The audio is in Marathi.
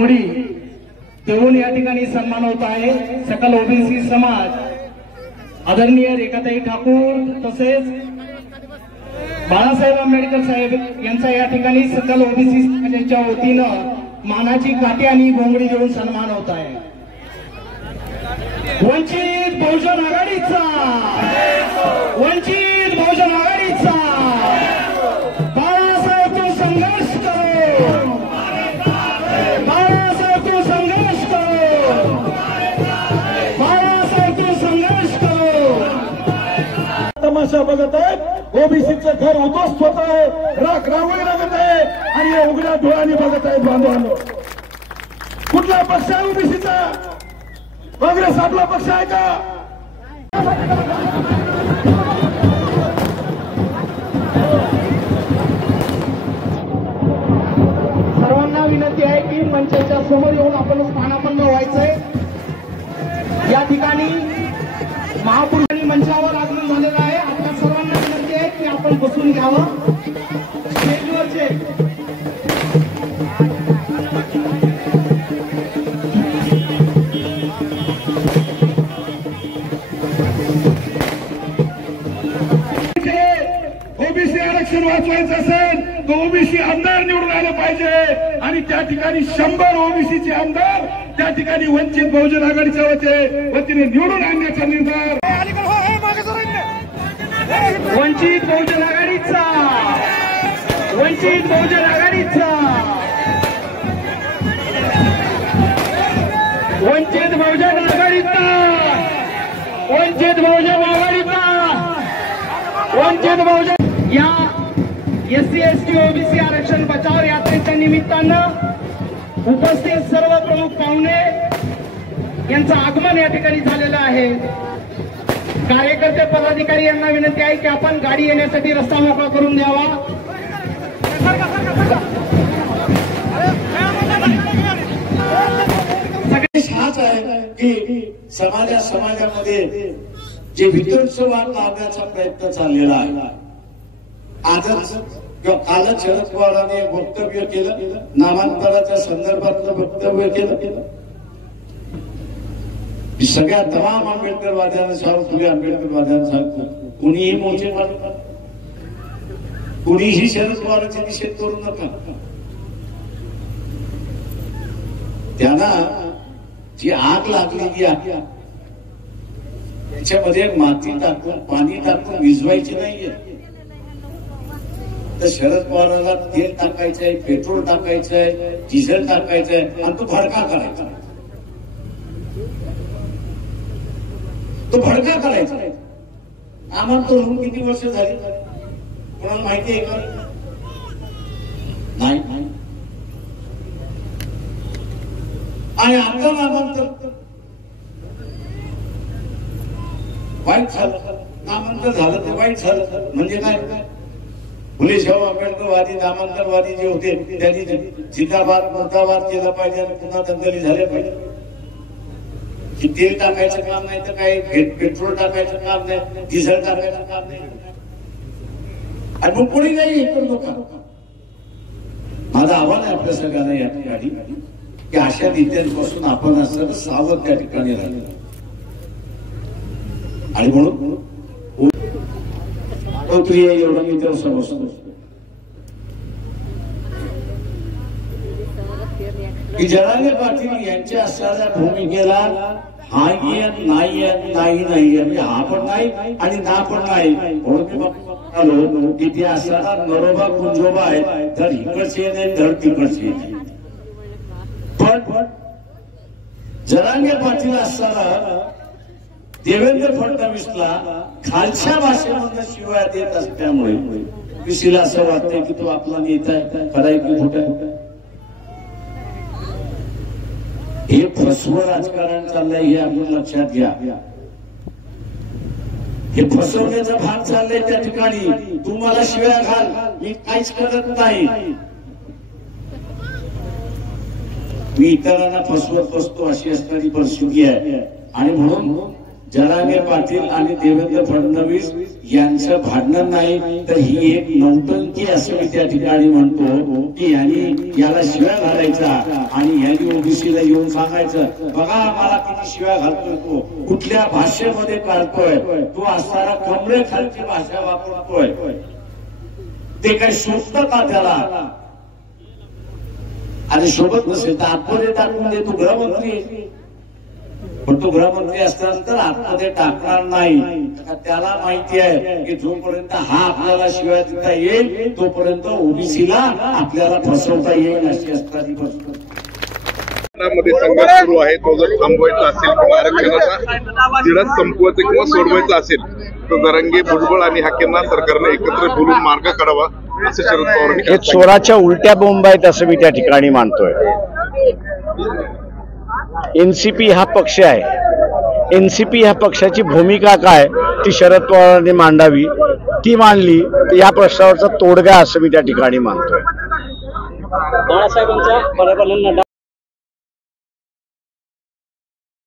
देऊन या ठिकाणी सन्मान होत आहे। सकल ओबीसी समाज आदरणीय रेखाताई ठाकूर तसेच बाळासाहेब आंबेडकर साहेब यांचा या ठिकाणी सकल ओबीसी समाजाच्या वतीनं मानाची काठी आणि घोंगडी देऊन सन्मान होत आहे। वंचित बहुजन आघाडीचा वंचित बहुजन आघाडीचा बाळासाहेब तो संघर्ष करो, बाळासाहेब तो संघर्ष करो, बाळासाहेब तो संघर्ष करो। तमाशा बघत आहेत, ओबीसीचं घर उद्ध्वस्त होत आहे, राख रांगोळी लागत आहे आणि उघड्या डोळ्यांनी बघत आहेत बांधवांनो। कुठला पक्ष आहे ओबीसीचा? काँग्रेस आपला पक्ष आहे का? सर्वांना विनंती आहे की मंचाच्या समोर येऊन आपण स्थानापन्न व्हायचंय। या ठिकाणी महापुरुषांनी मंचावर आगमन झालेलं आहे। आपल्या सर्वांना विनंती आहे की आपण बसून घ्यावं स्टेजवरचे। ओबीसी आरक्षण वाचवायचं असेल तर ओबीसी आमदार निवडून आले पाहिजे आणि त्या ठिकाणी 100 ओबीसीचे आमदार त्या ठिकाणी वंचित बहुजन आघाडीच्या वतीने निवडून आणण्याचा निर्धार वंचित बहुजन आघाडीचा वंचित बहुजन आघाडीचा वंचित बहुजन आघाडीचा वंचित बहुजन आघाडीचा वंचित बहुजन या एससी एसटी ओबीसी आरक्षण बचाव यात्रेच्या निमित्तानं उपस्थित सर्व प्रमुख पाहुणे यांचं आगमन या ठिकाणी झालेलं आहे। कार्यकर्ते पदाधिकारी यांना विनंती आहे की आपण गाडी येण्यासाठी रस्ता मोकळा करून द्यावा। हाच आहे की समाजामध्ये जे विध्वंसवाद लावण्याचा प्रयत्न चाललेला आहे। आजच किंवा कालच शरद पवारांनी एक वक्तव्य केलं, नामांतराच्या संदर्भातलं वक्तव्य केलं। सगळ्या तमाम आंबेडकरवाद्यांना सावध फुले आंबेडकरवाद्यांना सांगतो, कुणीही मोर्चे काढू नका, कुणीही शरद पवारांचे निषेध करू नका। त्यांना जी आग लागलेली आहे त्याच्यामध्ये माती टाकून पाणी टाकून विझवायची नाहीये। तर शरद पवारांना तेल टाकायचंय, पेट्रोल टाकायचंय, डिझेल टाकायचंय आणि तो भडका करायचा, तो भडका करायचा। आम्हाला तो होऊन किती वर्ष झाली कोणाला माहिती आहे का? नाही। आणि आता नामांतर वाईट झालं, नामांतर झालं ते वाईट झालं म्हणजे काय? फुले शाहू आंबेडकरवादी नामांतरवादी जे होते त्यांनी जिंदाबाद मुर्दाबाद केला पाहिजे आणि पुन्हा दंगली झाल्या पाहिजे। की तेल टाकायचं काम नाही तर काही पेट्रोल टाकायचं काम नाही, डिझेल टाकायचं काम नाही आणि मग कोणी नाही हे करू नका। माझं आव्हान आहे आपल्या सगळ्यांना या ठिकाणी की अशा नेत्यांपासून आपण असं सावध त्या ठिकाणी राहिलं आणि म्हणून प्रिय एवढं मी तर समजतो की जरांगे पाटील यांच्या असणाऱ्या भूमिकेला हा नाही म्हणजे हा पण नाही आणि ना पण नाही। म्हणून मी तिथे असणारा नरोबा कुंजोबा आहे, तर इकडचे नाही धड तिकडचे। पण जरांगे पाटील असताना देवेंद्र फडणवीसला खालच्या भाषेमधून शिवाय देत असल्यामुळे पिसीला असं वाटतंय की तो आपला नेता आहे, खराय की खोटं हे फसवं राजकारण चाललंय हे आपण लक्षात घ्या। हे फसवण्याचा भाग चाललाय त्या ठिकाणी। तुम्हाला शिव्या घाल, मी काहीच करत नाही, मी इतरांना फसवत बसतो अशी असणारी परिस्थिती आहे। आणि म्हणून जरांगे पाटील आणि देवेंद्र फडणवीस यांचं भांडण नाही, तर ही एक नौटंकी असं मी त्या ठिकाणी म्हणतो की यांनी याला शिव्या घालायचा आणि यांनी ओबीसीला येऊन सांगायचं, बघा मला किती शिव्या घालतोय तो, कुठल्या भाषेमध्ये काढतोय तो, असणारा कमरे खालची भाषा वापरतोय, ते काही शोधतं का त्याला? आणि शोभत नसेल तर आतमध्ये टाकून दे, तो गृहमंत्री, पण तो गृहमंत्री असल्यानंतर आतमध्ये टाकणार नाही. त्याला माहिती आहे की जोपर्यंत हा आपल्याला शिवाय देता येईल तोपर्यंत ओबीसीला आपल्याला फसवता येईल अशी असणारी परिस्थिती. मध्ये संघर्ष सुरू आहे, तो जर थांबवायचा असेल किंवा आरक्षणाचा तिढा संपवायचा किंवा सोडवायचा असेल तर जरांगे, भुजबळ आणि हाकेंना सरकारने एकत्र बोलून मार्ग काढावा असं शरद पवारांनी. हे चोराच्या उलट्या बोंब आहेत असं मी त्या ठिकाणी मानतोय. एनसीपी हा पक्ष आहे, एनसीपी ह्या पक्षाची भूमिका काय ती शरद पवारांनी मांडावी, ती मांडली तर या प्रश्नावरचा तोडगा असं मी त्या ठिकाणी मानतोय. बाळासाहेबांच्या